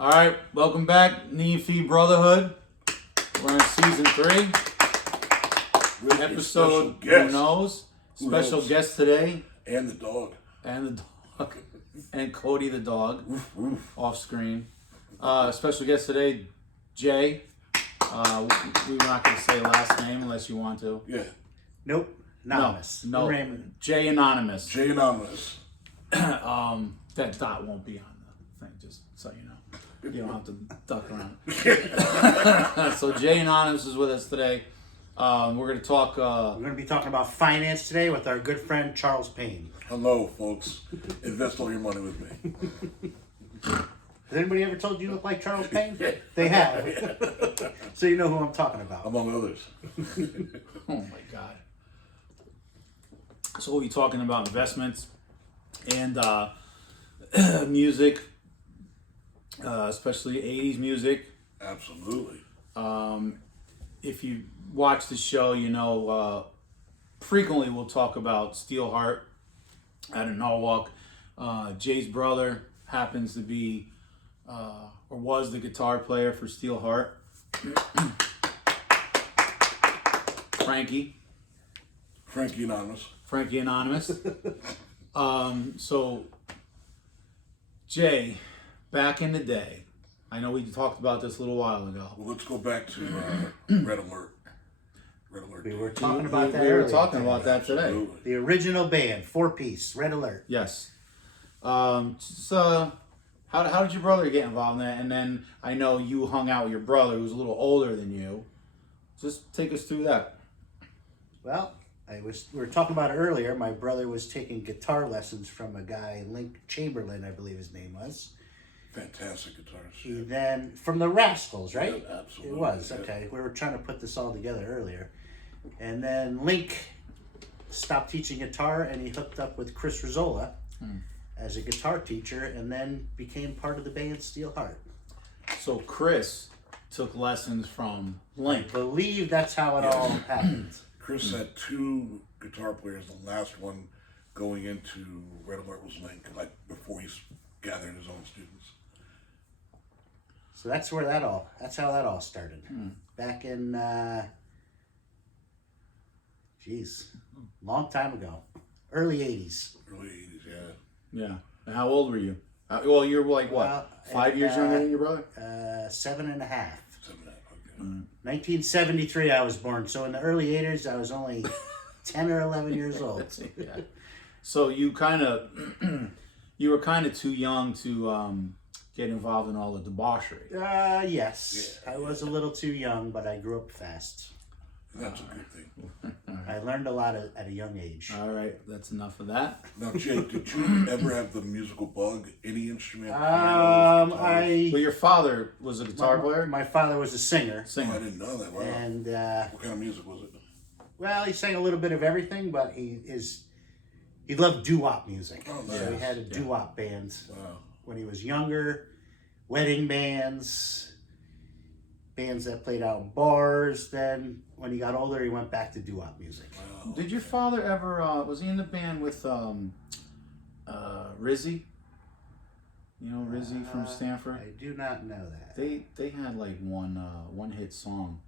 All right, welcome back, Nee&FeeBrotherhood. We're in season 3, With episode special Who Knows. Special guest today. And the dog. And the dog. And Cody the dog. Woof, woof. Off screen. Special guest today, Jay. We're not going to say last name unless you want to. Yeah. Nope. Anonymous. No. Raymond. Jay Anonymous. Jay Anonymous. That dot won't be on the thing, just so you know. You don't have to duck around. So Jay Anonymous is with us today. We're going to talk... We're going to be talking about finance today with our good friend Charles Payne. Hello, folks. Invest all your money with me. Has anybody ever told you you look like Charles Payne? They have. So you know who I'm talking about. Among others. Oh my God. So we'll be talking about investments and music, especially 80's music. Absolutely. If you watch the show, you know, frequently we'll talk about Steelheart out of Norwalk. Jay's brother happens to be, or was the guitar player for Steelheart. Frankie Anonymous. So, Jay, back in the day, I know we talked about this a little while ago. Well, let's go back to Red Alert. Red Alert. We were talking about that We were earlier talking today. about that today. Absolutely. The original band, 4-piece, Red Alert. Yes. So, how did your brother get involved in that? And then I know you hung out with your brother who's a little older than you. Just take us through that. Well, we were talking about it earlier. My brother was taking guitar lessons from a guy, Link Chamberlain, I believe his name was. Fantastic guitarist. He then, from the Rascals, right? Yeah, absolutely. It was, Yeah. okay. We were trying to put this all together earlier. And then Link stopped teaching guitar and he hooked up with Chris Rizzola as a guitar teacher and then became part of the band Steelheart. So Chris took lessons from Link. I believe that's how it all happened. Chris had 2 guitar players. The last one going into Red Alert was Link, like before he's gathering his own students. So that's how that all started. Back in, long time ago. Early 80s. Early 80s, yeah. Yeah. And how old were you? Well, you're like what? Well, 5 years younger than your brother? 7.5. 7.5, okay. 1973 I was born. So in the early 80s I was only 10 or 11 years old. Yeah. So you were kind of too young to get involved in all the debauchery. Yes. Yeah. I was a little too young, but I grew up fast. That's a good thing. I learned a lot at a young age. All right, that's enough of that. Now, Jay, did you ever have the musical bug? Any instrument? Well, your father was a guitar player? My father was a singer. Oh, I didn't know that. Wow. And, What kind of music was it? well, he sang a little bit of everything, but he loved doo-wop music. Oh, So he nice. had a doo-wop band Wow. when he was younger, wedding bands that played out in bars. Then when he got older, he went back to doo-wop music. Wow. Did your father ever, was he in the band with Rizzy? You know Rizzy from Stanford? I do not know that. They had like one hit song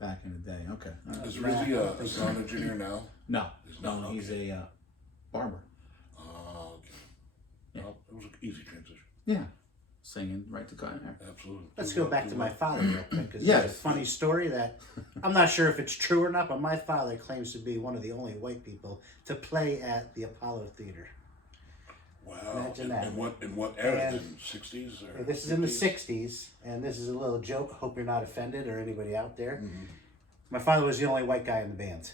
back in the day. Okay. Is Rizzy a sound engineer now? No, He's not, no, he's okay. a barber. Oh, okay. Yeah. Well, it was an easy transition. Yeah, singing right to cut hair. Absolutely. Let's go back to my father real quick, because Yes. there's a funny story that I'm not sure if it's true or not, but my father claims to be one of the only white people to play at the Apollo Theater. Wow. Imagine that. In what era? And- In the 60s? Or This is in the 50s? 60s, and this is a little joke. Hope you're not offended or anybody out there. Mm-hmm. My father was the only white guy in the band.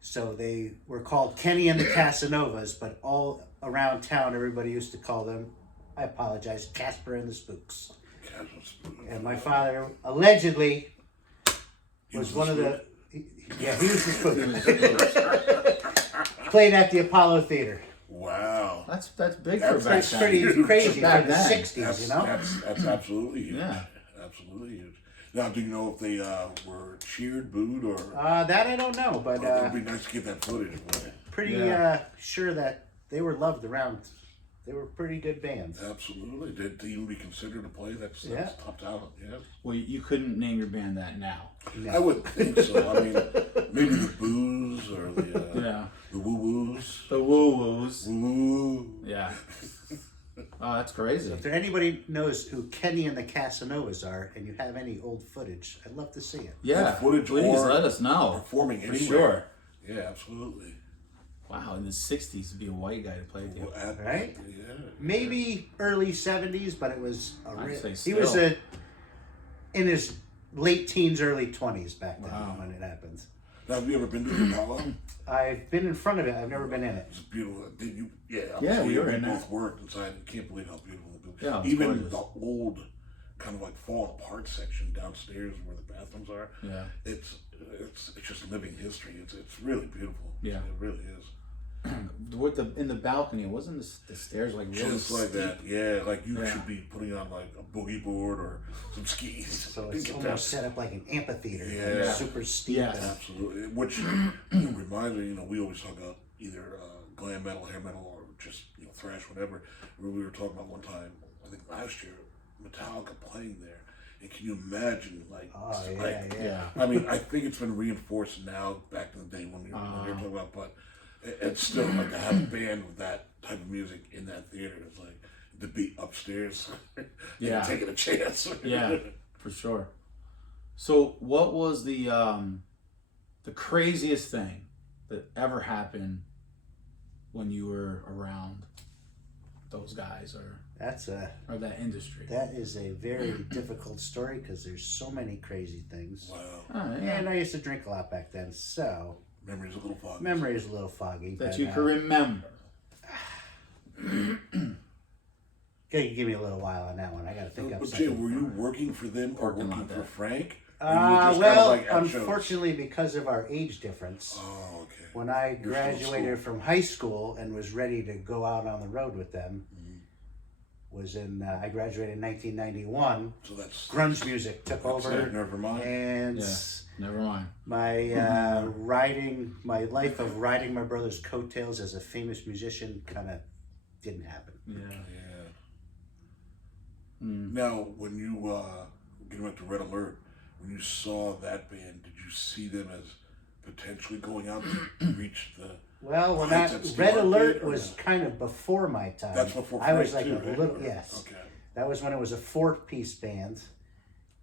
So they were called Kenny and the Casanovas, but all around town, everybody used to call them, I apologize, Casper and the Spooks. And my father allegedly was one of the... he was the spook. Played at the Apollo Theater. Wow. That's big for back That's then. pretty crazy for Back the then. 60s, you know? That's absolutely huge. Yeah. Absolutely huge. Now, do you know if they were cheered, booed, or... That I don't know, but it would be nice to get that footage. But pretty Yeah. sure that they were loved around They were pretty good bands. Absolutely. To even be considered to play, that's top talent, yeah. Well, you couldn't name your band that now. No. I would think so. I mean, maybe the Boos or the Woo-Woos. The Woo-Woos. Woo. Yeah. Oh, that's crazy. If there anybody knows who Kenny and the Casanovas are, and you have any old footage, I'd love to see it. Yeah, Footage please or let us know. Performing For anywhere. sure. Yeah, absolutely. Wow, in the 60s to be a white guy to play with you. Well, Right? Yeah. Maybe early 70s, but it was I'd say he was still. in his late teens, early 20s back then Wow. when it happened. Now, have you ever been to the Apollo? I've been in front of it. I've never been in it. It's beautiful. Did you? Yeah, Yeah, we were in both that. worked inside. I can't believe how beautiful the building. Yeah, it's even gorgeous. the old, kind of like fallen apart section downstairs where the bathrooms are. Yeah. It's just living history. It's really beautiful. Yeah. It really is. In the balcony, wasn't the stairs like really Just like steep? that, yeah. Like you Yeah. should be putting on like a boogie board or some skis. So to it's get almost set up like an amphitheater. and Yeah. super steep. Yes. and- Absolutely. Which reminds me, we always talk about either glam metal, hair metal, or just thrash, whatever. We were talking about one time, I think last year, Metallica playing there. And can you imagine, like, Oh, yeah, like, yeah. I mean, I think it's been reinforced now. Back in the day when you're talking about, but it's still like to have a band with that type of music in that theater. It's like to be upstairs, Yeah. taking a chance. Yeah, for sure. So, what was the craziest thing that ever happened when you were around those guys or that industry? That is a very difficult story because there's so many crazy things. Wow. Oh, yeah. And I used to drink a lot back then, so Memory's a little foggy. memory is a little foggy. That but, you can remember. Okay, give me a little while on that one. I got to think up But something. Jim, were you working for them or Parking working lot for there. Frank? Or you were just kinda Well, like at shows? unfortunately, because of our age difference, Oh, okay. when I You're still in graduated school. from high school and was ready to go out on the road with them, I graduated in 1991. So that's Grunge music took that's over, it, never mind. and Yeah. Never mind. my life of riding my brother's coattails as a famous musician kind of didn't happen. Yeah. Yeah. Mm. Now, when you getting back to Red Alert, when you saw that band, did you see them as potentially going out to reach the? Well, when Heights that at Steel Red Arcade, Alert or was no? kind of before my time. That's before I was Frank like too, a right? little yes. Okay. That was when it was a 4-piece band,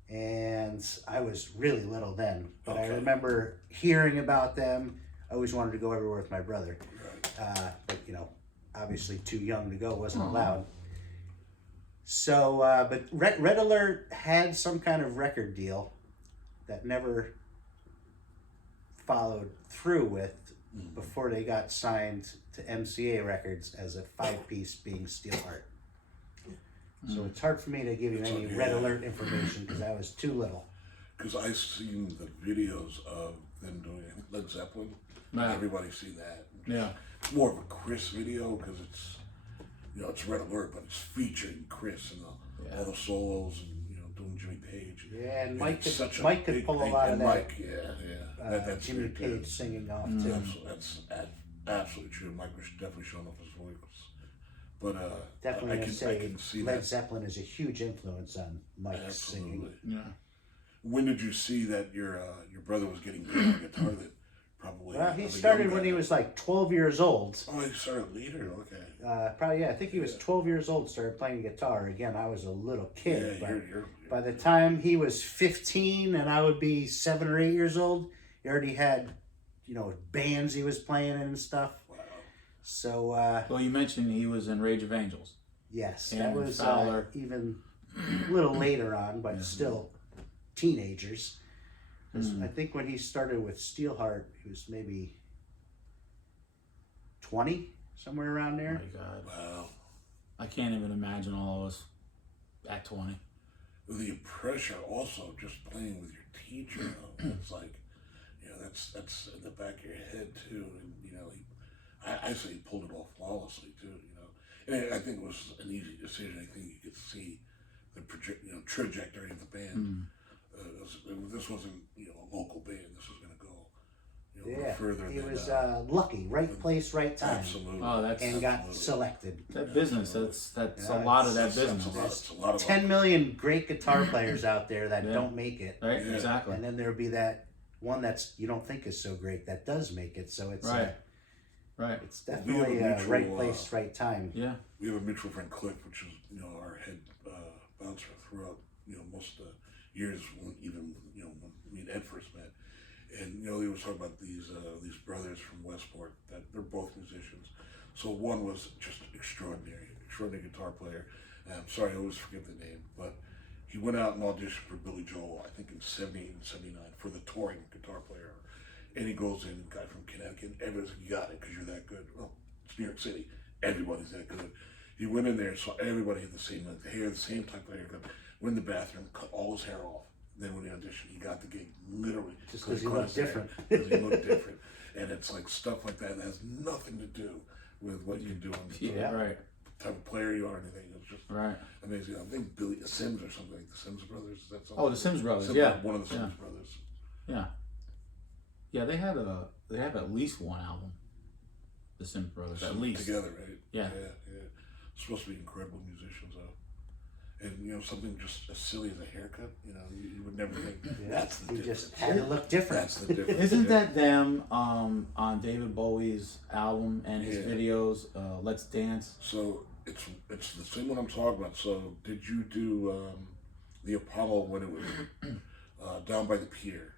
and I was really little then. But I Okay. remember hearing about them. I always wanted to go everywhere with my brother, Right. but obviously too young to go, wasn't allowed. So, but Red Alert had some kind of record deal that never followed through with before they got signed to MCA Records as a 5-piece being Steelheart. So it's hard for me to give you any Red Alert information because I was too little. Because I've seen the videos of them doing it. Led Zeppelin. Yeah. Everybody's seen that. Yeah. It's more of a Chris video because it's it's Red Alert, but it's featuring Chris and all the solos and doing Jimmy Page. Yeah, and it's such a Mike could big pull a thing. lot of And that. Mike, that's Jimmy very good. Page singing off too. That's absolutely true. Mike was definitely showing off his voice. But Definitely I gonna can say see Led that. Zeppelin is a huge influence on Mike's singing. Absolutely. Yeah. When did you see that your brother was getting good on guitar? That probably. Well, he as a started young when guy- he was like 12 years old. Oh, he started later. Okay. Probably, yeah. I think he was 12 years old, started playing guitar. Again, I was a little kid. Yeah, but you're by the time he was 15 and I would be 7 or 8 years old, he already had, bands he was playing in and stuff. wow. So, Well, you mentioned he was in Rage of Angels. yes, And that was Fowler. even a little later on, but still teenagers. 'Cause I think when he started with Steelheart, he was maybe 20, somewhere around Oh there. my God. Wow. I can't even imagine all of us at 20. The pressure also just playing with your teacher. It's like, that's in the back of your head too. And I say he pulled it off flawlessly too. And I think it was an easy decision. I think you could see the trajectory of the band. This wasn't a local band. This was going to go Yeah, further he than, was lucky, right place, right time, absolutely. Oh, that's- and got Absolutely. selected. That business, that's Yeah, a lot of that That's business, it's a lot of 10 million great guitar players out there that Yeah. don't make it, right? Yeah. Exactly. and then there'll be that one that's you don't think is so great that does make it. So it's Right. Right. it's We have a definitely mutual, right place, right time. Yeah. We have a mutual friend, Cliff, which is our head bouncer throughout most of the years when when me and Ed first met, and he was talking about these brothers from Westport that they're both musicians. So one was just extraordinary guitar player. And I'm sorry, I always forget the name, but he went out and auditioned for Billy Joel, I think in '78 and '79 for the touring guitar player. And he goes in, guy from Connecticut, everybody's like, you got it because you're that good. Well, it's New York City, everybody's that good. He went in there, saw everybody had the same length of hair, the same type of haircut, went in the bathroom, cut all his hair off. Then when he auditioned, he got the gig, literally. Just 'cause he cut looked his hair, different. Because he looked different. And it's like stuff like that has nothing to do with what you do on the Yeah. Right. type of player you are or anything. It's just Right. amazing. I think Billy Sims or something like the Sims brothers. That's Oh, the Sims brothers. Sims, Yeah. one of the Sims Yeah. brothers. Yeah. Yeah. They have at least one album. The Sims brothers, at least. Together, right? Yeah. Yeah. Supposed to be incredible musicians, though. And something just as silly as a haircut. You would never think that's the He difference. just had to look different. That's the difference. Isn't that them on David Bowie's album and his Yeah. videos? Let's Dance. So it's the same one I'm talking about. So did you do the Apollo when it was down by the pier?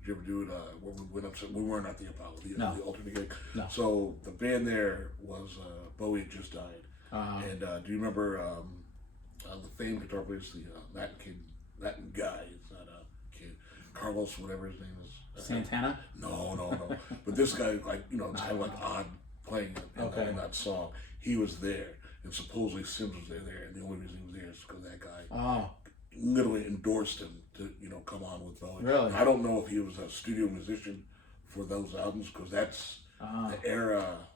Did you ever do it when we went up? We weren't at the Apollo, No. the alternate gig. No. So the band there was Bowie had just died, and do you remember the famed guitar player, the Latin guy? It's not a kid, Carlos, whatever his name is. Santana. No. But this guy, it's kind of like odd playing in that song. He was there, and supposedly Sims was there, and the only reason he was there is because that guy Oh. literally endorsed him to come on with Bowie. Really? I don't know if he was a studio musician for those albums because that's the era.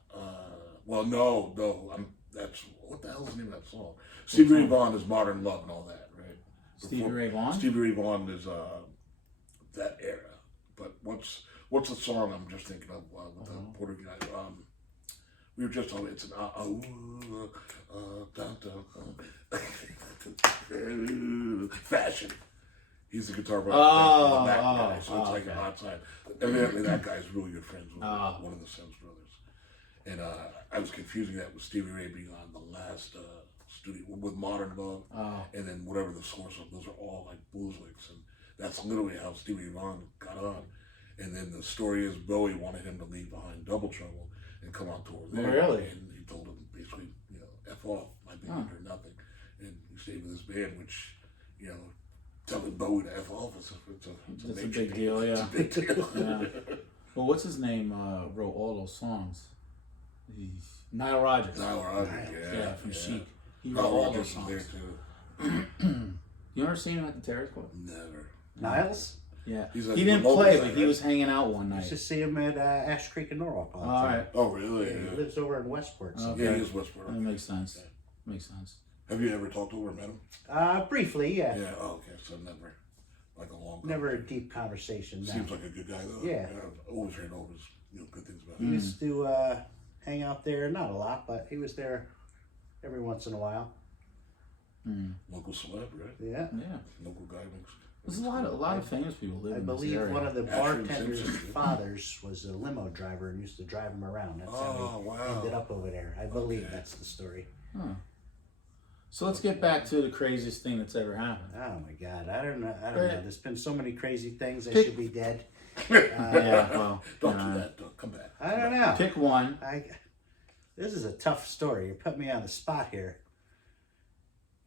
Well, no. That's what the hell is the name of that song? Stevie Ray Vaughan is Modern Love and all that, right? Stevie Ray Vaughan? Stevie Ray Vaughan is that era. But what's the song I'm just thinking of with the Puerto Rican guy? We were just talking. It's an Fashion. He's the guitar player. That guy. So it's like a hot side. Evidently, that guy's really good friends with one of the Sims brothers. And I was confusing that with Stevie Ray being on the last studio with Modern Love, and then whatever the source of. Those are all like blues licks, and that's literally how Stevie Ray Vaughan got on. And then the story is Bowie wanted him to leave behind Double Trouble and come on tour there. Really? And he told him basically, F off, my band or nothing. And he stayed with his band, which, telling Bowie to F off, it's That's a big deal, yeah. It's a big deal. Yeah. Well, what's his name wrote all those songs? Nile Rodgers. Nile Rodgers, Yeah, from Chic. He wrote Nile all Rodgers those was songs. there too. You ever seen him at the Terrace Club? Never. Niles? Yeah. He's He a didn't local play, guy, but he right? was hanging out one night. Used to see him at Ash Creek in Norwalk all the All time. right. Oh, really? Yeah, he lives over in Westport. So. Okay. Yeah, he is Westport. That makes sense. Makes sense. Have you ever talked to or met him? Briefly, yeah. Yeah. Oh, okay. So never, like a long. Never a deep conversation. No. Seems like a good guy though. Yeah. I've always heard all his good things about He him. used to hang out there, not a lot, but he was there every once in a while. Local celeb, right? Yeah. Yeah. Local guy makes. There's a lot of famous people live I in this believe area. one of the Ashford bartender's Simpson. fathers was a limo driver and used to drive him around. That's how Oh, he wow. ended up over there. I believe Okay. that's the story. Huh. So let's get back to the craziest thing that's ever happened. Oh my God, I don't know. Right. There's been so many crazy things. I Pick- should be dead. Yeah, well, Don't do that. Don't come back. I don't know. pick one. This is a tough story. You put me on the spot here.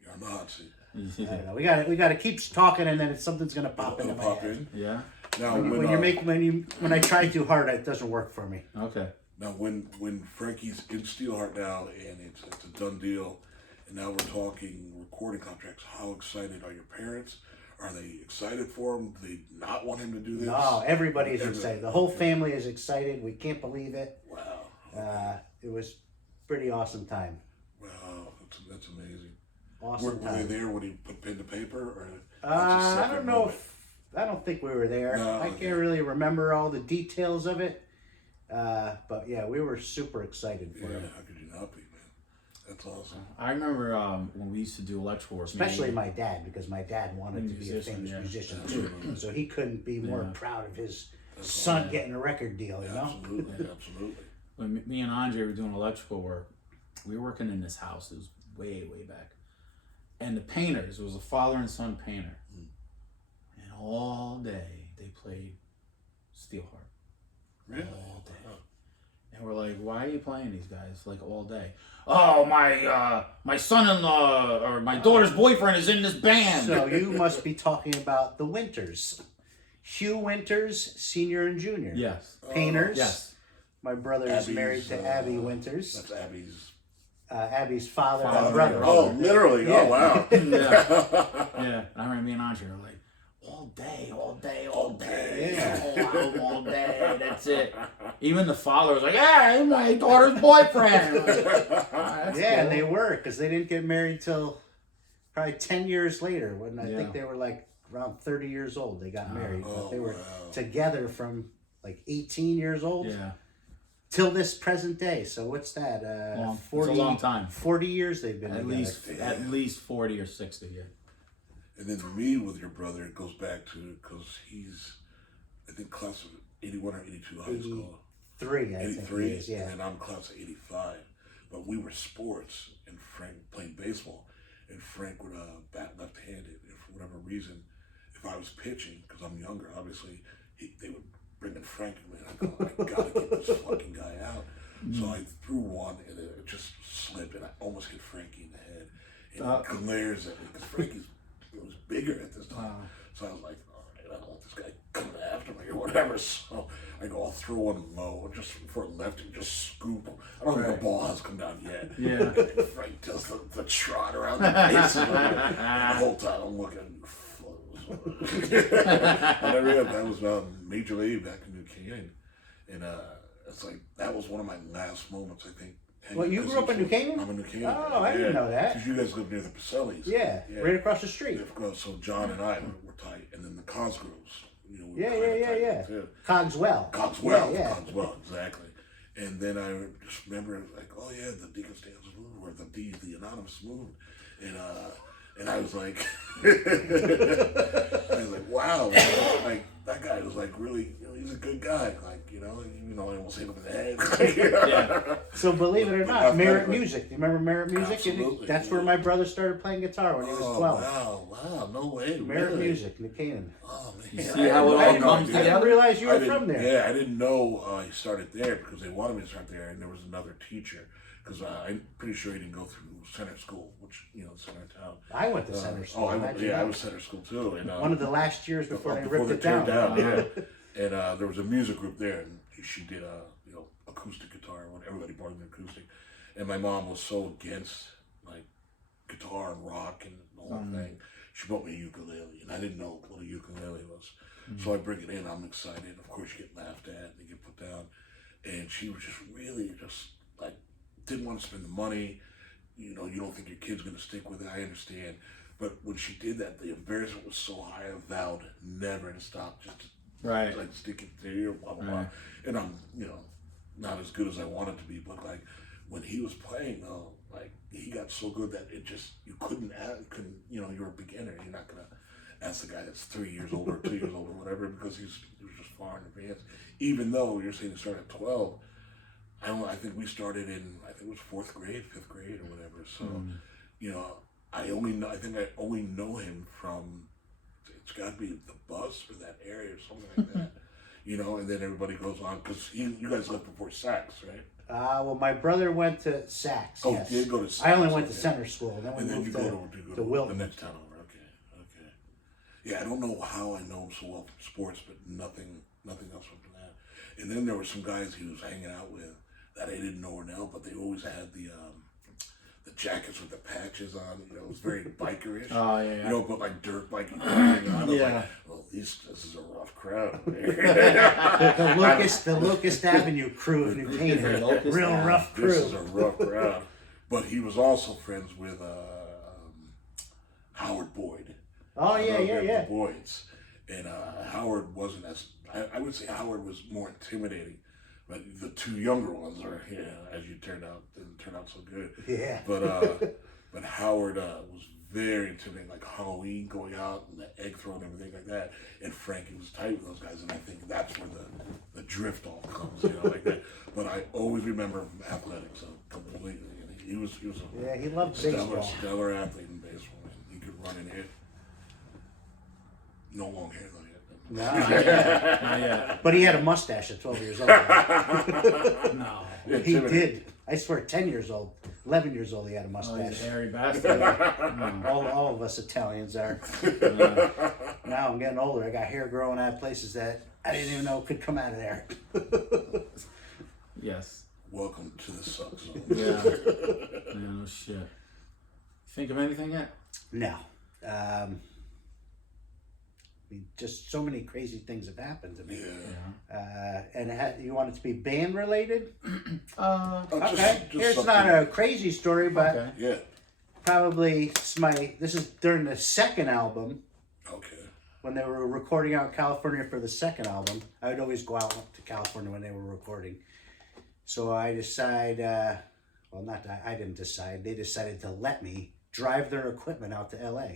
You're a Nazi. I don't know. We got to keep talking, and then something's gonna pop into It'll my pop head. in. Yeah. Now When I try too hard, it doesn't work for me. Okay. Now when Frankie's in Steelheart now and it's a done deal, and now we're talking recording contracts. How excited are your parents? Are they excited for him? Do they not want him to do this? No, everybody's Everybody. excited. The whole family is excited. We can't believe it. Wow. It was pretty awesome time. Wow. That's amazing. Awesome Were they time. there when he put pen to paper, or? I don't know I don't think we were there. No, I can't really remember all the details of it. But yeah, we were super excited for Yeah, him. how could you not be, man? That's awesome. I remember when we used to do electrical work. Especially my dad, because my dad wanted to be a Musician, famous yeah. musician too. So he couldn't be more proud of his awesome. son getting a record deal, you know? Absolutely, absolutely. When me and Andre were doing electrical work, we were working in this house. It was way back. And the painters, it was a father and son painter. And all day they played Steelheart. Really? All day. And we're like, why are you playing these guys like all day? Oh, my son-in-law or my daughter's boyfriend is in this band. So you must be talking about the Winters. Hugh Winters, senior and junior. Yes. Painters. Yes. My brother is married to Abby Winters. That's Abby's Abby's father and Father. brother. Oh, literally. Yeah. Oh, wow. Yeah. I remember me and Andre were like, all day. Yeah. All day. That's it. Even the father was like, hey, my daughter's boyfriend. Like, And they were, because they didn't get married till probably 10 years later, when I think they were like around 30 years old. They got married. But they were together from like 18 years old till this present day. So what's that? 40, it's a long time. 40 years they've been together. At least 40 or 60, yeah. And then me with your brother, it goes back to, because he's, I think, class of 81 or 82 high school. 83, I think 83, he is, yeah. and then I'm class of 85. But we were sports, and Frank playing baseball, and Frank would bat left-handed. And for whatever reason, if I was pitching, because I'm younger, obviously, they would bring in Frank, and I go, I gotta get this fucking guy out. So I threw one, and it just slipped, and I almost hit Frankie in the head. And he glares at me, because Frankie was bigger at this time. So I was like, all right, I don't want this guy coming after me or whatever. So I go, I'll throw one low, just for a lefty, just scoop. I don't think the ball has come down yet. Yeah. And Frank does the trot around the base. And the whole time I'm looking at I never had, that was Major League back in New Canaan. And it's like, that was one of my last moments, I think. Well, you grew up in New Canaan? I'm in New Canaan. Oh, I didn't know that. Because you guys live near the Pacellis. Yeah, right across the street. So John and I were tight, and then the Cosgroves, we were Yeah. too. Cogswell. Cogswell, exactly. And then I just remember, like, oh yeah, the Deacon Stands moved, or the Anonymous moved, and I was like, wow, man, like that guy was like really, he's a good guy, like, even though I almost hit him in the head. So believe it or not, Merit Music. Do you remember Merit Music? Absolutely. That's where my brother started playing guitar when he was 12. Wow, no way. Merit really? Music, New Canaan. Oh man, You see how it all comes I didn't together? realize you were from there. Yeah, I didn't know he started there because they wanted me to start there, and there was another teacher. Because I'm pretty sure he didn't go through center school, which, center town. I went to center school. I was center school too. And, one of the last years before they ripped it tore down. Yeah. And there was a music group there, and she did acoustic guitar. When everybody brought in the acoustic, and my mom was so against like guitar and rock and the whole thing. She bought me a ukulele, and I didn't know what a ukulele was. So I bring it in. I'm excited. Of course, you get laughed at and you get put down. And she was just really like didn't want to spend the money. You don't think your kid's going to stick with it. I understand. But when she did that, the embarrassment was so high, I vowed never to stop. Just to, like, stick it there, blah, blah, blah. And I'm, not as good as I wanted to be. But, like, when he was playing, though, like, he got so good that it just, you couldn't, you're a beginner. You're not going to ask the guy that's 3 years old or 2 years old or whatever, because he was just far in advance. Even though you're saying to start at 12, I think we started in, I think it was 4th grade, 5th grade or whatever. So, I think I only know him from, it's got to be the bus or that area or something like that. And then everybody goes on, because you guys left before Saks, right? Well, my brother went to Saks. Oh, yes. did go to Saks. I only went to center school. Then we and then moved you go to Wilton. the next town over. Okay. Yeah, I don't know how I know him so well from sports, but nothing else from that. And then there were some guys he was hanging out with that I didn't know or know, but they always had the jackets with the patches on. It was very bikerish. Oh yeah. But like dirt biking thing on. I was Yeah. like, well, this is a rough crowd. The Locust Avenue crew of New Canaan. Real rough crew. This is a rough crowd. But he was also friends with Howard Boyd. Oh yeah. The Boyds. And Howard wasn't as, I would say Howard was more intimidating. But the two younger ones are, as you turned out, didn't turn out so good. Yeah. But Howard was very intimidating, like Halloween, going out and the egg throwing and everything like that. And Frankie was tight with those guys, and I think that's where the drift all comes, like that. But I always remember him from athletics, so completely. And he was a he loved baseball. stellar athlete in baseball. Man. He could run and hit. No long hair though yet. No, Not yet. but he had a mustache at 12 years old. No. He did. I swear, 10 years old, 11 years old, he had a Oh, he's mustache. a hairy bastard. All of us Italians are. Now I'm getting older. I got hair growing out of places that I didn't even know could come out of there. Yes. Welcome to the suck zone. Yeah. No shit. Think of anything yet? No. Just so many crazy things have happened to me. Yeah. And you want it to be band related? Okay. Here's not a crazy story, but Okay. Yeah. probably this is during the second album. Okay. When they were recording out in California for the second album. I would always go out to California when they were recording. So I decide, not that I didn't decide, they decided to let me drive their equipment out to LA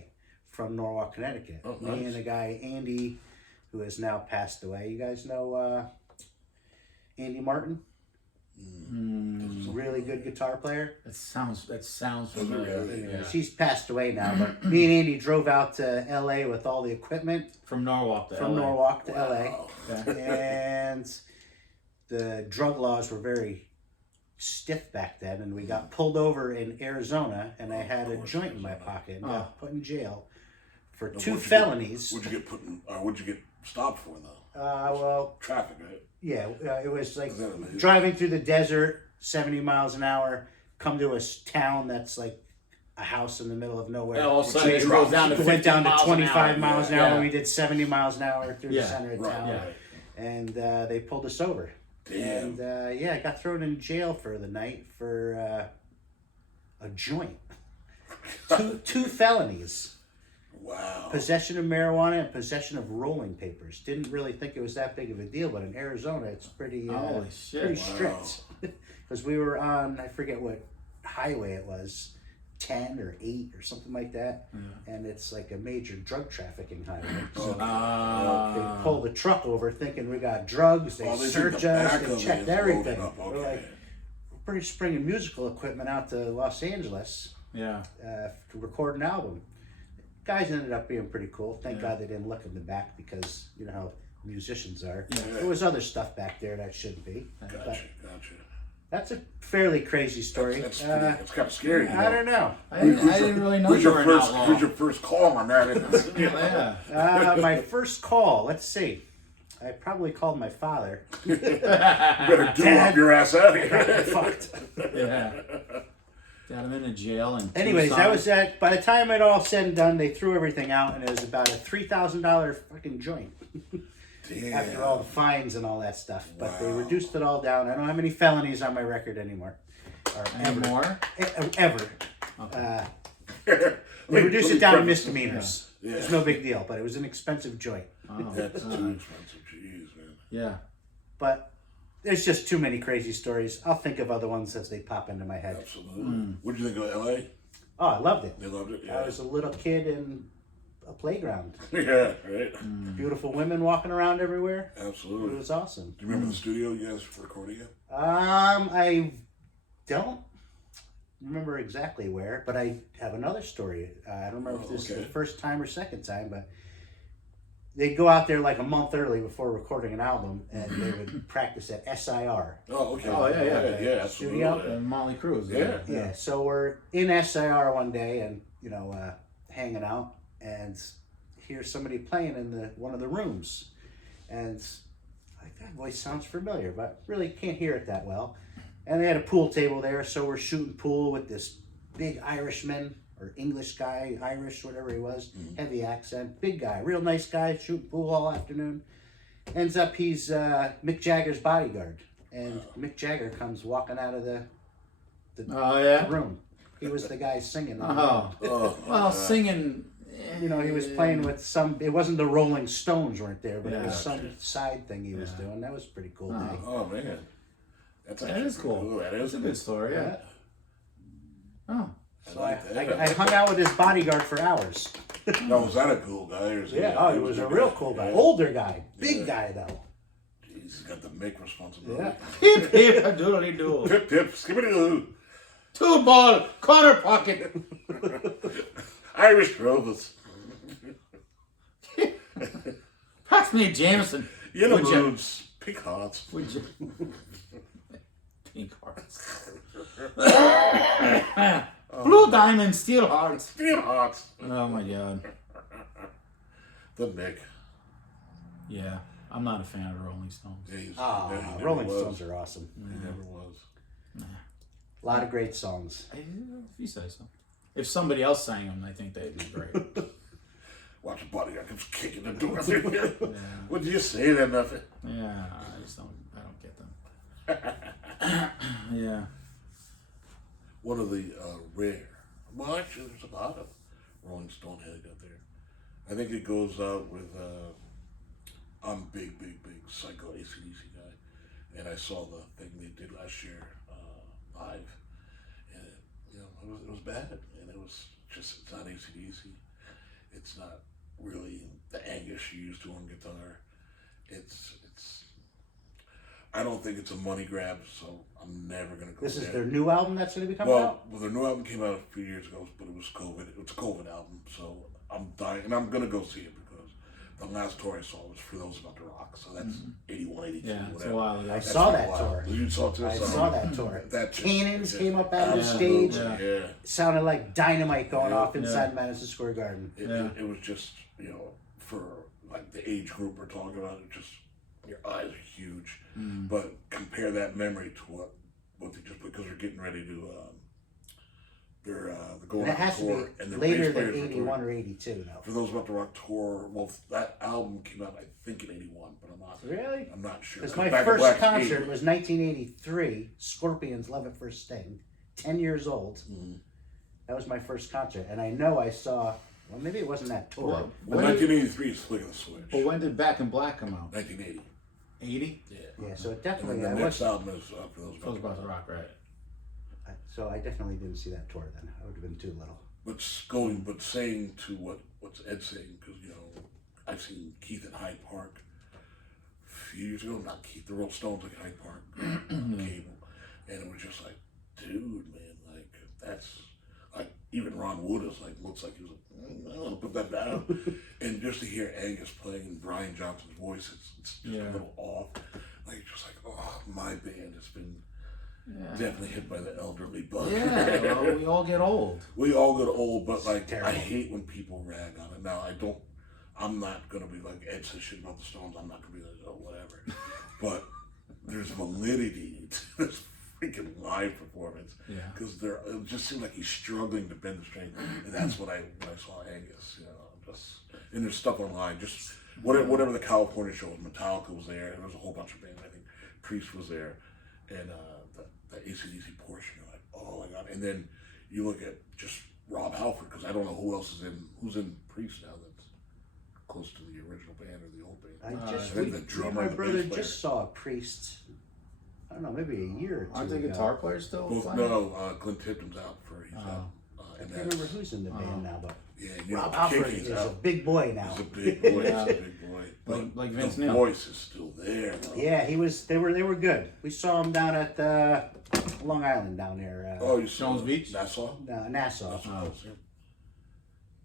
from Norwalk, Connecticut. Oh, Me nice. and a guy, Andy, who has now passed away. You guys know Andy Martin? Really good guitar player. That sounds familiar. Yeah. She's passed away now, but me and Andy drove out to LA with all the equipment From Norwalk to from LA. Norwalk to Wow. Okay. LA. And the drug laws were very stiff back then, and we got pulled over in Arizona, and I had a joint in my pocket and got put in jail for two felonies. What'd you get what'd you get stopped for though? Well, Traffic, right? yeah, it was like Is that amazing? driving through the desert, 70 miles an hour, come to a town that's like a house in the middle of nowhere. Yeah, all of a sudden It it goes down to It went 50 down to miles 25 an hour. miles an hour. Yeah. We did 70 miles an hour through Yeah, the center of right, town. right. And they pulled us over. Damn. And I got thrown in jail for the night for a joint. Two felonies. Wow. Possession of marijuana and possession of rolling papers. Didn't really think it was that big of a deal, but in Arizona it's pretty Holy shit. pretty Wow. strict. Because we were on, I forget what highway it was, 10 or 8 or something like that. And it's like a major drug trafficking highway. So they pulled the truck over thinking we got drugs. They They took searched the us. back They of it checked and everything. loaded up. We're like, we're pretty much bringing musical equipment out to Los Angeles Yeah. to record an album. Guys ended up being pretty cool. Thank God they didn't look in the back because you know how musicians are. Yeah. There was other stuff back there that shouldn't be. Gotcha. That's a fairly crazy story. That's kind of scary. I don't know. I didn't really know you were an outlaw. Who's your first call on that? Yeah. My first call, let's see. I probably called my father. You better do up your ass out of here. Fucked. Yeah. Got him in jail and. Anyways, that was that. By the time it all said and done, they threw everything out, and it was about a $3,000 fucking joint. Damn. After all the fines and all that stuff, but they Wow. reduced it all down. I don't have any felonies on my record anymore, or ever. Anymore? Ever. They reduced it down to misdemeanors. Yeah. It's no big deal, but it was an expensive joint. Oh. That's too expensive. Jeez, man. Yeah. But there's just too many crazy stories. I'll think of other ones as they pop into my head. Absolutely. What did you think of LA? Oh, I loved it. They loved it. I Yeah. was a little kid in a playground. Yeah. Right. Beautiful women walking around everywhere. It Absolutely. was awesome. Do you remember the studio you guys were recording at? I don't remember exactly where, but I have another story. I don't remember if this is okay. the first time or second time, but they'd go out there like a month early before recording an album, and they would practice at SIR. Oh, okay. Oh, yeah, Yeah, absolutely. Studio? And Molly Cruz. Yeah. Yeah, so we're in SIR one day, and hanging out, and hear somebody playing in one of the rooms, and like that voice sounds familiar, but really can't hear it that well. And they had a pool table there, so we're shooting pool with this big Irishman or English guy, Irish, whatever he was, heavy accent, big guy, real nice guy, shooting pool all afternoon. Ends up he's Mick Jagger's bodyguard, and Mick Jagger comes walking out of the Oh, yeah? room. He was the guy singing. Oh. Well, singing, you know, he was playing with some. It wasn't the Rolling Stones weren't there, but it was Yeah. some side thing he was doing. That was a pretty cool day. Oh man, that's That actually is pretty cool. That That's is a good story. Yeah. Oh. So like that. I hung out with his bodyguard for hours. Now, was that a cool guy? Or is Yeah, oh, he was a real cool guy. Yeah. Older guy. Big guy, though. Jeez, he's got the make responsibility. Yeah. Hip hip a doodly doo. Tip, tip, skibbity doo. 2 ball corner pocket. Irish Rovers. Pass me Jameson. Yellow Would ya? moons. Pink hearts. Would you? Pink hearts. Blue diamond, steel hearts. Steel hearts. Oh my god. The Nick. Yeah, I'm not a fan of the Rolling Stones. Yeah, he never Rolling was. Stones are awesome. He never was. A lot of great songs. If you say so. If somebody else sang them, I think they'd be great. Watch the bodyguard comes kicking the door. What did you say then? Nothing. Yeah, I don't get them. Yeah. One of the rare. Well, actually, there's a lot of Rolling Stone head out there. I think it goes out with. I'm big psycho AC/DC guy, and I saw the thing they did last year live, and it was bad, and it was just it's not AC/DC. It's not really the Angus you used to on guitar. It's. I don't think it's a money grab, so I'm never gonna go. This is there. their new album that's going to be coming out? Well, their new album came out a few years ago, but it was COVID. It was a COVID album, so I'm dying, and I'm gonna go see it because the last tour I saw was For Those About to Rock, so that's 81, 82, Yeah, it's whatever. a while ago. I That's saw been a that while. tour. You saw it too? I So- saw that tour. That just- Cannons yeah, came up out of the absolutely, stage. Yeah. Yeah. It sounded like dynamite going Yeah. off inside Madison Square Garden. It was just, for like the age group we're talking about, it just, your eyes are huge. But compare that memory to what they just, because they're getting ready to, they're going And it on has to tour. be And the later bass than players were 81 or 82, though. For Those About to Rock tour, well, that album came out, I think, in 81, but Really? I'm not sure. Because 'Cause my Back in first Black's concert 80. was 1983, Scorpions' Love at First Sting. 10 years old. That was my first concert. And I know I saw, well, maybe it wasn't that tour. Well, Well, 1983 is Flick of the Switch. But when did Back in Black come out? 1980. 80? Yeah. Yeah, so it And definitely, then I the next was, album is For Those Goes About about to the Rock. rock, right? so I definitely didn't see that tour then. I would have been too little. But saying to what's Ed saying, because, I've seen Keith at Hyde Park a few years ago, not Keith, the Rolling Stones at Hyde Park, Cable. And it was just like, dude, man, like, that's, like, even Ron Wood is like, looks like he was like, I want to put that down. And just to hear Angus playing and Brian Johnson's voice, it's just a little off. Like, just like, oh, my band has been definitely hit by the elderly bug. Yeah, well, we all get old. We all get old, but like, terrible. I hate when people rag on it. Now, I'm not going to be like, Ed says shit about the Stones, I'm not going to be like, oh, whatever. But there's validity to this freaking live performance. Yeah. Because it just seemed like he's struggling to bend the string. And that's when I saw Angus, and there's stuff online, just whatever the California show was, Metallica was there, and there was a whole bunch of bands, I think Priest was there, and the AC/DC portion, you're like, oh my God. And then you look at just Rob Halford, because I don't know who's in Priest now that's close to the original band or the old band. I just, think the drummer my and the brother bass player. just saw a Priest, I don't know, maybe a year or two Aren't the ago. guitar players still Both, playing? no, Clint Tipton's out he's out. I can't remember who's in the band now, but Yeah, Rob Halford Kinky's is a out. big boy now. He's a big boy. Yeah. He's a big boy. But Like Vince the Neil. voice is still there. Though. Yeah, they were good. We saw him down at Long Island down there. Oh, you saw Jones Beach? Nassau? Nassau. That's what I was in.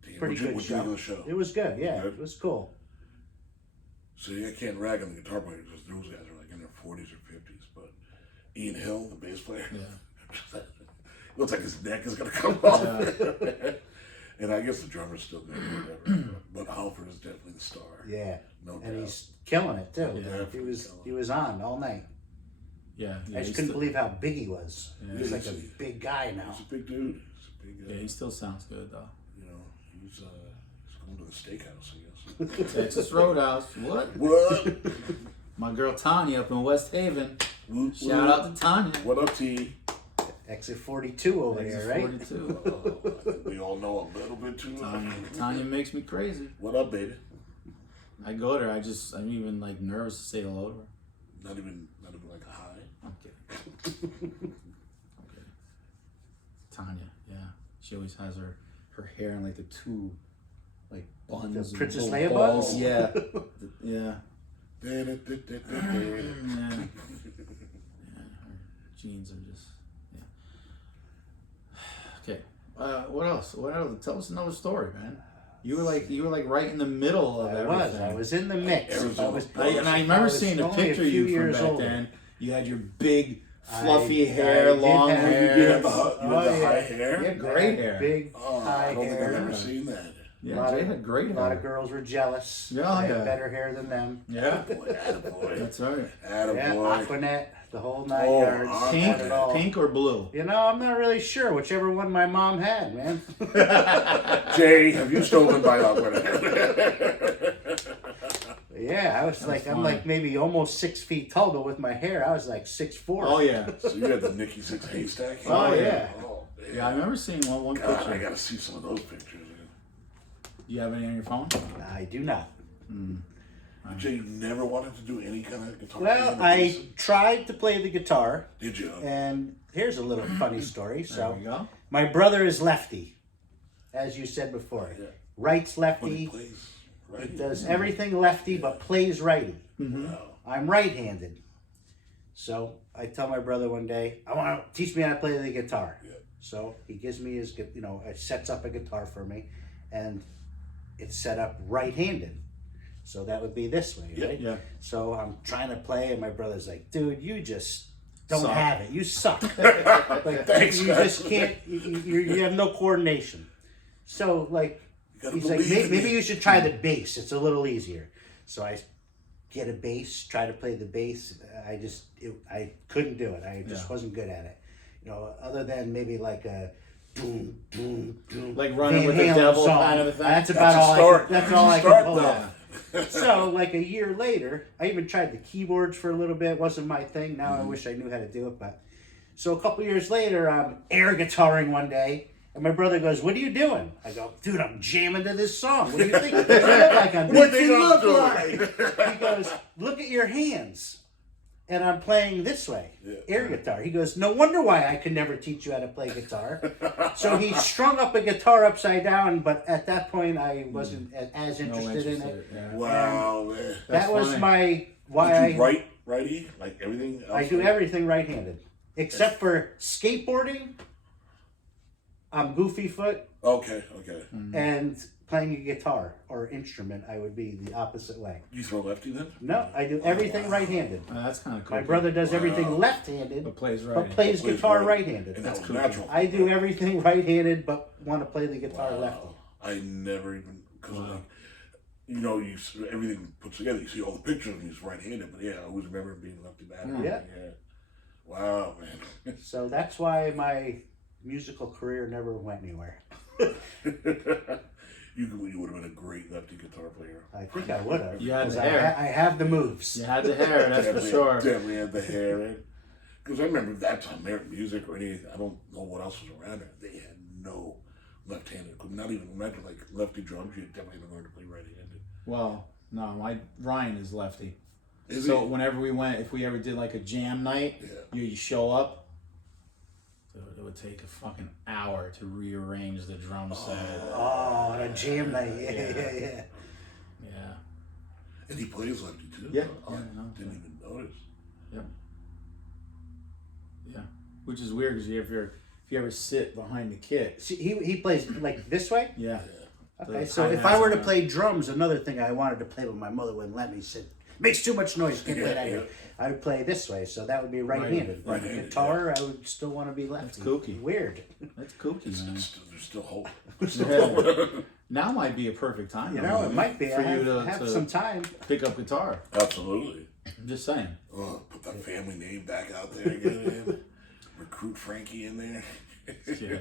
Damn, Pretty good what'd you think show. of the show? It was good, yeah. Good? It was cool. So I can't rag on the guitar player because those guys are like in their 40s or 50s. But Ian Hill, the bass player, looks like his neck is gonna come off. And I guess the drummer's still good, whatever. But Halford is definitely the star. Yeah. No And doubt. he's killing it too. Yeah. He was on all night. Yeah. I just couldn't believe how big he was. Yeah. He's like a He's- big guy now. He's a big dude. He's a big guy. Yeah, he still sounds good though. He's going to the steakhouse, I guess. Texas Roadhouse. What? What? My girl Tanya up in West Haven. Woot, Shout woot. out to Tanya. What up, T? Exit 42 over Exit here, right? 42. I think we all know a little bit too much. Tanya makes me crazy. What up, baby? I go there. I'm even like nervous to say hello to her. Not even like a hi. I'm kidding. Okay. Tanya, yeah. She always has her hair in like the two like buns. The Princess little Leia balls. buns? Yeah. Yeah. Yeah. Yeah. Yeah. Her jeans are just okay. What else? What else? Tell us another story, man. You were like right in the middle of everything. I was in the mix. I remember seeing a picture of you from back then. You had your big, fluffy hair, I long did have- hair. You had the high hair? Yeah, Great hair. Big, high I don't think I've hair. ever seen that. Yeah, Jay had great hair. A lot of girls were jealous. Yeah, I yeah. had better hair than them. Yeah, Attaboy. that's right. Attaboy. Yeah, Aquanet, the whole 9 Oh, yards. Pink, had it all. pink or blue? You know, I'm not really sure. Whichever one my mom had, man. Jay, have you stolen my Aquanet? Yeah, I was like, I'm funny. like maybe almost 6 feet tall, but with my hair, I was like 6'4". Oh yeah, So you had the Nikki Six haystack? Oh, yeah. Oh, man. yeah. I remember seeing one God, I picture. gotta see some of those pictures. Man. Do you have any on your phone? I do not. Jay, you never wanted to do any kind of guitar? Well, playing? I tried to play the guitar, Did you? and here's a little funny story. There So, we go. my brother is lefty, as you said before. Yeah. Right's But he lefty. plays, right? He does everything lefty, but plays righty. Wow. I'm right-handed. So I tell my brother one day, I want to teach me how to play the guitar. Yeah. So he gives me his, it sets up a guitar for me, and it's set up right-handed. So that would be this way, Yeah. right? Yeah. So I'm trying to play, and my brother's like, "Dude, you just don't Suck. have it. You suck. Like Thanks, you guys. just can't. You have no coordination." So like, gotta he's like, believe in maybe me." you should try the bass. It's a little easier. So I get a bass, try to play the bass. I couldn't do it. I just Yeah. wasn't good at it. Other than maybe like a boom, boom, boom, Like Running Van with the Halen Devil song. kind of a thing? That's That's about a all. start. That's That's all a I start, could pull though. off. So like a year later, I even tried the keyboards for a little bit. Wasn't my thing. Now I wish I knew how to do it. But so a couple years later, I'm air guitaring one day, and my brother goes, "What are you doing?" I go, "Dude, I'm jamming to this song. What do you think? What do you look like I'm What do doing?" you look like? He goes, "Look at your hands." And I'm playing this way, Yeah. air guitar. He goes, "No wonder why I could never teach you how to play guitar." So he strung up a guitar upside down, but at that point I wasn't as No interested in it. Yeah. Wow, man. That That's was funny. my why Did you righty? Like everything else? I do everything right-handed, except for skateboarding. I'm goofy foot, Okay. and playing a guitar or instrument, I would be the opposite way. You throw lefty then? No, I do everything wow. right-handed. That's kind of cool. My brother does Wow. everything left-handed, but plays right. but plays Plays guitar right. right-handed. And that was cool. natural. I do everything right-handed, but want to play the guitar lefty. I never even, because Wow. everything put together. You see all the pictures of me as right-handed, but yeah, I always remember him being lefty batter. Yeah. Wow, man. So that's why my musical career never went anywhere. You would have been a great lefty guitar player. I think I would have. You had the I, hair. I have the moves. You had the hair, that's for sure. Definitely had the hair. Because I remember that time, American music or anything, I don't know what else was around there. They had no left-handed. Could not even imagine like lefty drums. You definitely learn to play right-handed. Well, no, Ryan is lefty. Is So he? whenever we went, if we ever did like a jam night, Yeah. you show up, dude, it would take a fucking hour to rearrange the drum set. Oh, on a jam night. Yeah, Yeah. yeah. Yeah. And he plays lefty too. Yeah. I Yeah, no, didn't even notice. Yeah. Which is weird because if you ever sit behind the kit, See, he plays like this way. yeah. Okay, The so if hi-hats I were to on there. play drums, another thing I wanted to play, but my mother wouldn't let me. Said makes too much noise. Can't play that here. I would play this way, so that would be right-handed. Right-handed, Guitar, I would still want to be lefty. That's kooky. Weird. That's kooky, man. There's still hope. Yeah. Now might be a perfect time. You know, it might be. For I you have to some time. pick up guitar. Absolutely. I'm just saying. Put that family name back out there again. Man. Recruit Frankie in there. Yeah.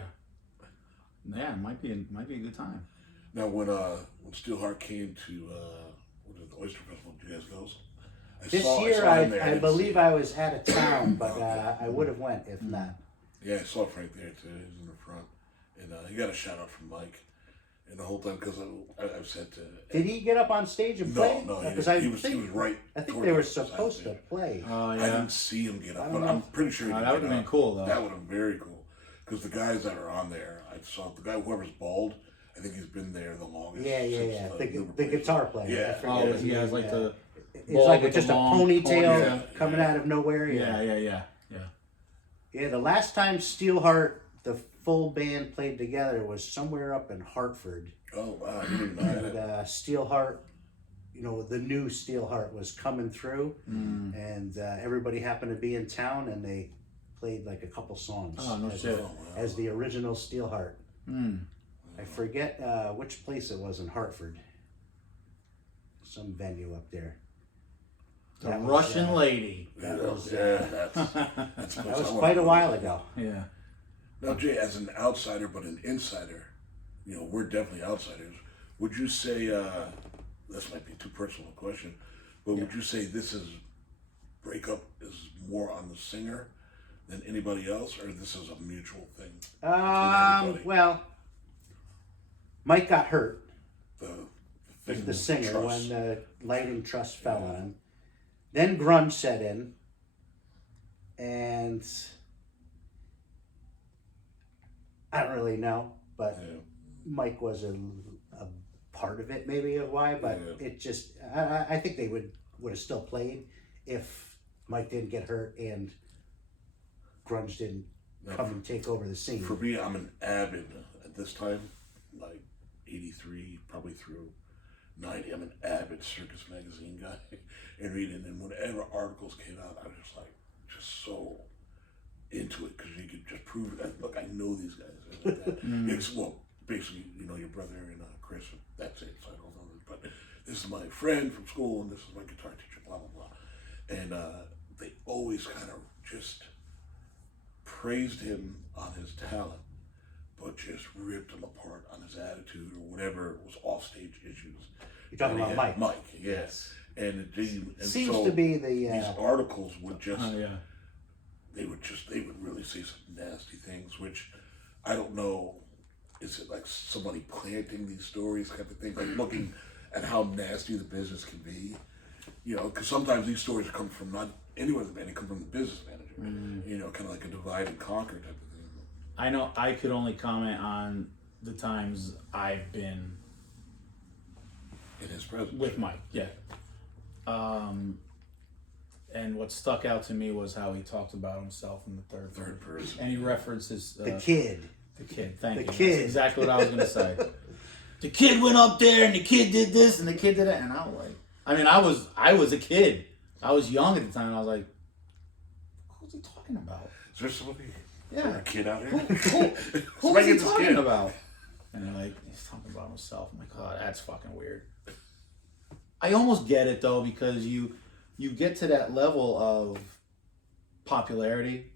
Yeah, it might be a good time. Now, when Steelheart came to what is it, the Oyster Festival, do you guys go? This year, I believe I was out of town, but I would have went if not. Yeah, I saw Frank there too. He was in the front, and he got a shout out from Mike. And the whole time, because I've said to Did he get up on stage and play? no, Because he was right. I think toward they were the side supposed to there. play. Oh I yeah. didn't see him get I up, don't but know. I'm pretty sure he that did would have been up. cool though. That would have been very cool. Because the guys that are on there, I saw the guy whoever's bald. I think he's been there the longest. Yeah. since The Liverpool. guitar player. Yeah. I forget Oh, his he has name, like the. It's bald like with just the a long ponytail coming Yeah. out of nowhere. Yeah. Yeah, the last time Steelheart, the full band, played together was somewhere up in Hartford. Oh wow! I didn't know And that. Steelheart, the new Steelheart was coming through, and everybody happened to be in town, and they played like a couple songs Oh, no shit. as the original Steelheart. Mm. I forget which place it was in Hartford. Some venue up there. The That was, Russian lady. That Yeah, was, that's that was quite a while ago. Yeah. Now, Jay, as an outsider but an insider, we're definitely outsiders. Would you say this might be too personal a question, but would you say this is breakup is more on the singer than anybody else, or this is a mutual thing? everybody? Well, Mike got hurt. The The singer trust. when the lighting trust fell on him. Then grunge set in, and I don't really know, but Yeah. Mike was a part of it, maybe of why. But Yeah. it just I think they would have still played if Mike didn't get hurt and grunge didn't Now, come and take over the scene. For me, I'm an avid at this time, like 83, probably through 90. I'm an avid Circus Magazine guy and reading. And whenever articles came out, I was just so into it because you could just prove it. Look, I know these guys. Like that. It's, well, basically, your brother and Chris. That's it. So I don't know them, but this is my friend from school, and this is my guitar teacher. Blah blah blah. And they always kind of just praised him on his talent, but just ripped him apart on his attitude or whatever was offstage issues. You're talking And he about had Mike. Mike, yes. And Seems so to be these the articles would just Oh yeah. they would really say some nasty things, which I don't know. Is it like somebody planting these stories kind of thing, like looking at how nasty the business can be? Because sometimes these stories come from not anyone in the band; they come from the business manager. Kind of like a divide and conquer type of thing. I know I could only comment on the times I've been In his presence, with Mike. Yeah. And what stuck out to me was how he talked about himself in the third person, and he references the kid. The kid. Thank The you. kid. That's exactly what I was gonna say. The kid went up there and the kid did this and the kid did that, and I was like, I was a kid. I was young at the time. And I was like, who's he talking about? Is there somebody? Yeah. Is there a kid out here? Who is he talking about? And they're like, he's talking about himself. I'm like, oh, that's fucking weird. I almost get it though, because you get to that level of popularity.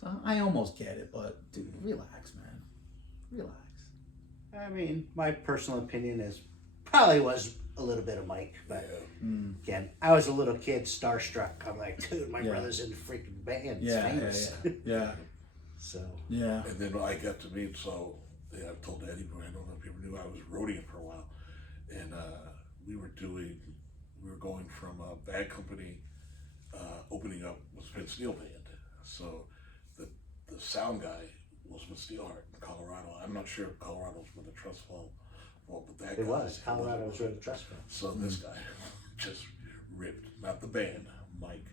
So I almost get it, but dude, relax, man. Relax. I mean, my personal opinion is probably was a little bit of Mike, but again, I was a little kid, starstruck. I'm like, dude, my brother's in the freaking band. It's famous. Yeah. So Yeah. And then I got to meet, so I've told Eddie, but I don't know if you ever knew, I was roadieing for a while. And we were going from a bad company opening up with Spin Steel Band. So the sound guy was with Steelheart in Colorado. I'm not sure if Colorado's where the trust fall, but that it guy was. Colorado was where the trust fell. So this guy just ripped, not the band, Mike,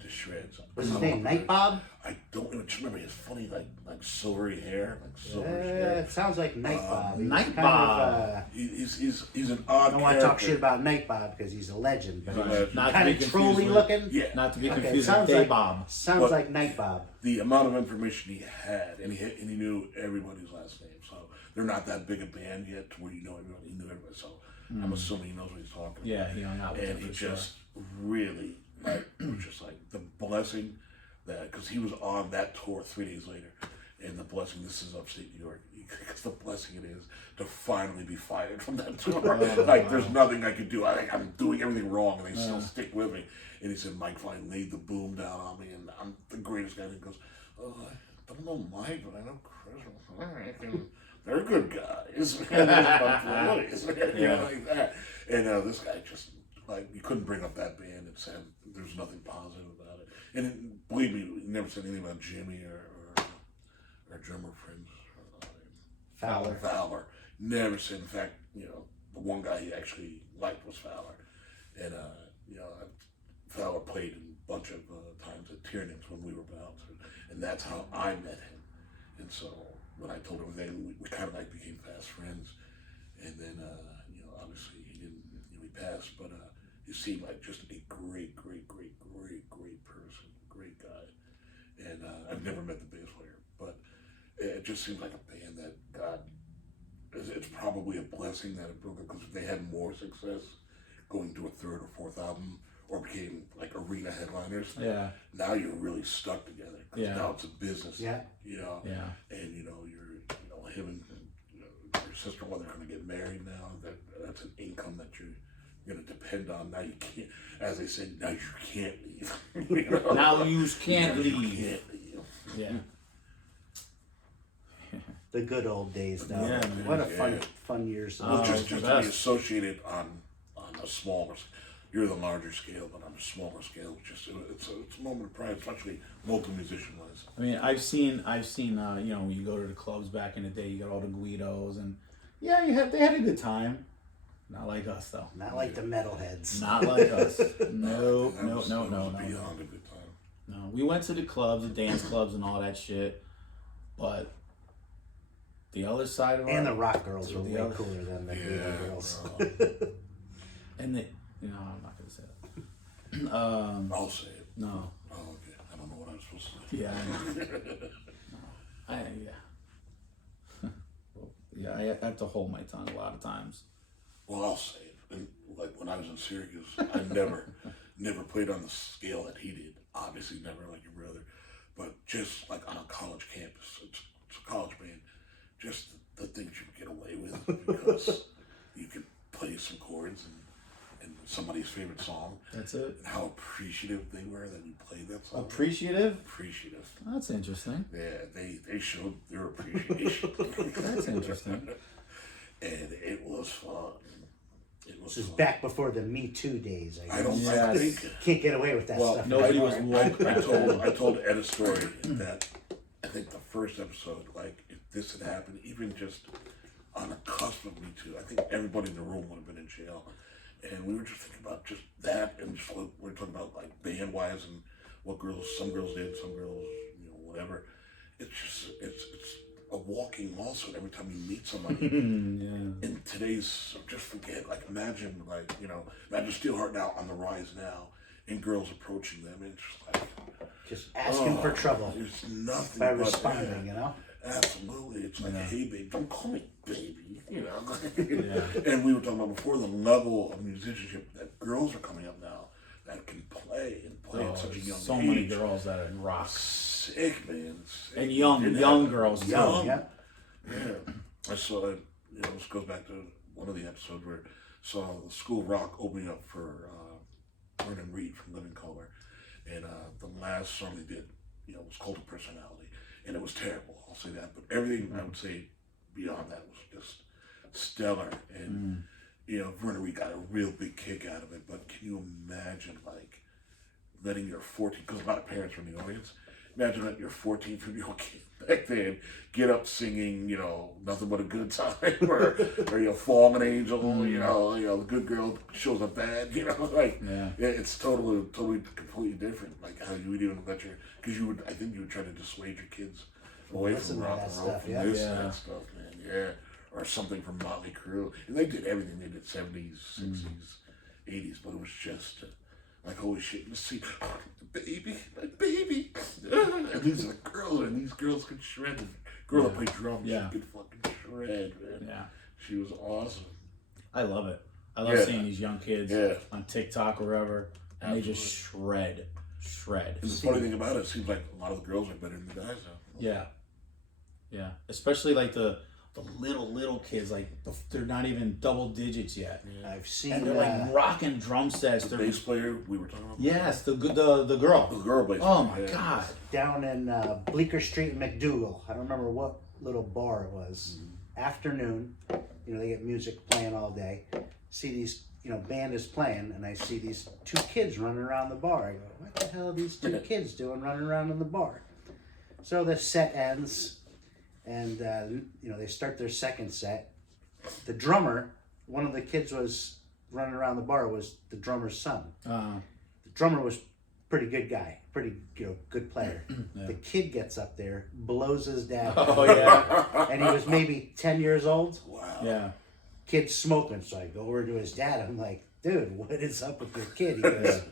to shreds. What's his name? Night Bob? I don't even remember. He has funny, like silvery hair, like silver Yeah, hair. it sounds like Night Bob. He's Night kind Bob. Of, He's an odd. I don't want to talk character. shit about Night Bob because he's a legend. But He's a he's legend. Not to kind be of confused trolly with- looking. Yeah. Not to be Okay, confused sounds with like- Bob. Sounds But- like Night Bob. The amount of information he had, and he knew everybody's last name. So they're not that big a band yet to where you know everybody. He knew everybody. So I'm assuming he knows what he's talking about. Yeah, he hung out with And him he for sure. just really, was just like the blessing that, because he was on that tour 3 days later, and the blessing, this is upstate New York, because the blessing it is to finally be fired from that tour. There's nothing I could do. I'm doing everything wrong, and they still stick with me. And he said, Mike finally laid the boom down on me, and I'm the greatest guy. And he goes, oh, don't know Mike, but I know Chris. All right, and they're good guys. And they're my boys. You know, like that. And this guy just, like, you couldn't bring up that band and say there's nothing positive about it. And believe me, he never said anything about Jimmy or our drummer friends. Fowler. Never said. In fact, you know, the one guy he actually liked was Fowler. And, you know, Fowler played in a bunch of times at Tiernan's when we were bouncers. And that's how I met him. And so when I told him everything, we kind of like became fast friends. And then, you know, obviously he didn't, you know, he passed, but he seemed like just a great person, great guy. And I've never met the bass player, but it just seems like a band that God, it's probably a blessing that it broke up, because if they had more success going to a third or fourth album, or became like arena headliners, now you're really stuck together. Now it's a business. You know. And you know, him and you know, your sister-in-law, they're going to get married now. That's an income that you're going to depend on. Now you can't, as they said, now you can't leave. You know? Now you can't leave. You can't leave. Yeah. The good old days, though. Yeah, what a fun years. Well, just to be associated on a smaller, you're the larger scale, but on a smaller scale, it's a moment of pride, especially local musician wise. I mean, I've seen, you know, when you go to the clubs back in the day, you got all the Guidos, and they had a good time. Not like us, though. Not like the metalheads. Not like us. No. Beyond a good time. No, we went to the clubs, the dance clubs, and all that shit, but the other side of the rock girls were way cooler than the Guido girls. And you know, I'm not gonna say that. I'll say it. No. Oh, okay. I don't know what I'm supposed to say. Yeah. I have to hold my tongue a lot of times. Well, I'll say it. And, like when I was in Syracuse, I never played on the scale that he did. Obviously, never like your brother, but just like on a college campus, it's a college band. Just the things you get away with, because you can play some chords and somebody's favorite song. That's it. And how appreciative they were that we played that song. Appreciative? Appreciative. That's interesting. Yeah, they showed their appreciation. That's interesting. And it was fun. This is back before the Me Too days. I guess. Can't get away with that stuff. Nobody was woke. I told Ed a story that I think the first episode, like if this had happened, even just on the cusp of Me Too, I think everybody in the room would have been in jail. And we were just thinking about just that, and just what we're talking about, like band wise, and what some girls did, some girls, you know, whatever. It's a walking lawsuit every time you meet somebody. In today's, just forget, like imagine Steelheart now on the rise now, and girls approaching them, and just asking for trouble. There's nothing by responding, you know. Absolutely, it's like, hey babe, don't call me baby, you know. And we were talking about before the level of musicianship that girls are coming up now that can play at such a young age. So many girls that are in rock. Sick, man. Sick. And young girls too. Yeah. I saw it. You know, this goes back to one of the episodes where I saw the School of Rock opening up for Vernon Reid from Living Colour, and the last song they did, you know, was Cult of Personality, and it was terrible. I'll say that, but everything I would say beyond that was just stellar, and you know, Vernon Reid got a real big kick out of it. But can you imagine, like, letting your 14, because a lot of parents were in the audience, imagine letting your 14, 15-year-old kid back then get up singing, you know, Nothing But a Good Time, or you know, Fallen Angel, you know, the good girl shows up bad, you know, like, it's totally, completely different, like how you would even let because I think you would try to dissuade your kids away from rock and roll, from that stuff, man, or something from Motley Crue, and they did everything. They did 70s, 60s, 80s, but it was just like, holy shit, let's see, my baby, and these are the girls, and these girls could shred. The girl that played drums, she could fucking shred, man. Yeah, she was awesome. I love it. I love seeing these young kids on TikTok or wherever, and they just shred. And the funny thing about it seems like a lot of the girls are better than the guys now. Yeah, especially like the the little kids, like they're not even double digits yet. I've seen. And they're like rocking drum sets. The They're bass player we were talking about. yes, the girl. The girl bass Oh player. my God. down in Bleecker Street in McDougal. I don't remember what little bar it was. Afternoon, they get music playing all day. See these, band is playing, and I see these two kids running around the bar. I go, what the hell are these two kids doing running around in the bar? So the set ends, and they start their second set. The drummer, one of the kids was running around the bar, was the drummer's son. The drummer was pretty good guy, pretty good player. Yeah. The kid gets up there, blows his dad, Oh yeah. and he was maybe 10 years old. Wow. Yeah. Kid's smoking, so I go over to his dad. I'm like, dude, what is up with your kid? He goes,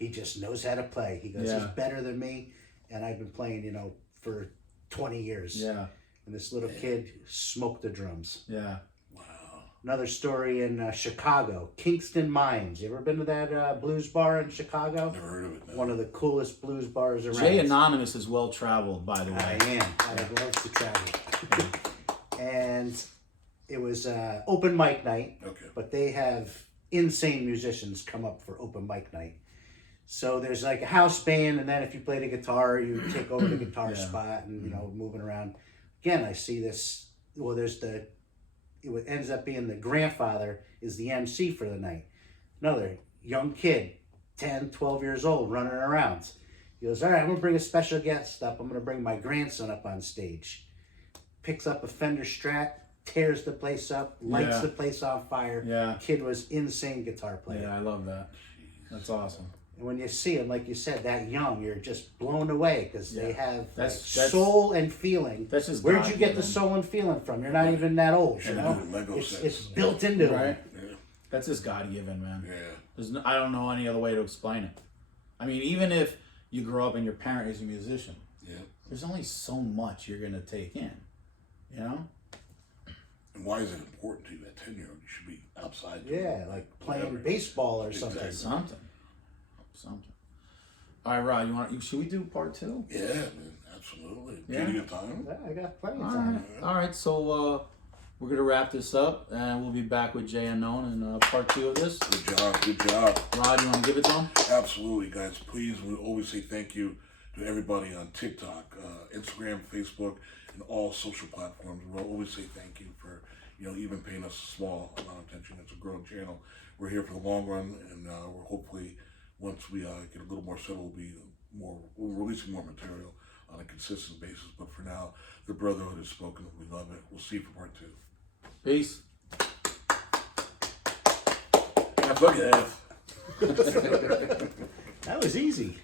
he just knows how to play. He goes, Yeah. he's better than me, and I've been playing, for 20 years. Yeah. And this little kid smoked the drums. Yeah. Wow. Another story in Chicago, Kingston Mines. You ever been to that blues bar in Chicago? Never heard of it. No. One of the coolest blues bars around. Jay Anonymous is well traveled, by the way. I am. I love to travel. And it was open mic night, Okay. but they have insane musicians come up for open mic night. So there's like a house band, and then if you play the guitar, you take over the guitar Yeah. spot and, moving around. Again, I see this. Well, it ends up being the grandfather is the MC for the night. Another young kid, 10, 12 years old, running around. He goes, all right, I'm going to bring a special guest up. I'm going to bring my grandson up on stage. Picks up a Fender Strat, tears the place up, lights Yeah. the place on fire. Yeah. Kid was insane guitar player. Yeah, I love that. That's awesome. And when you see them, like you said, that young, you're just blown away because they Yeah. have That's- soul and feeling. That's just Where'd you get the God-given. soul and feeling from? You're not even that old, you And know? doing Lego It's sets. built into Right? them. Yeah. That's just God given, man. Yeah. I don't know any other way to explain it. I mean, even if you grow up and your parent is a musician, Yeah. there's only so much you're gonna take in. You know? And why is it important to you at 10-year-old? You should be outside. doing, Yeah, like playing whatever. baseball or something. Exactly. Something. All right, Rod. Should we do part 2? Yeah, man. Absolutely. Yeah. Plenty of time. Yeah, I got plenty of All time. right. All right. So we're gonna wrap this up, and we'll be back with Jay Unknown in part 2 of this. Good job. Good job. Rod, you want to give it to him? Absolutely, guys. Please, we always say thank you to everybody on TikTok, Instagram, Facebook, and all social platforms. We'll always say thank you for, even paying us a small amount of attention. It's a growing channel. We're here for the long run, and we're hopefully, once we get a little more settled, we'll releasing more material on a consistent basis. But for now, the Brotherhood has spoken. We love it. We'll see you for part 2. Peace. Look at That was easy.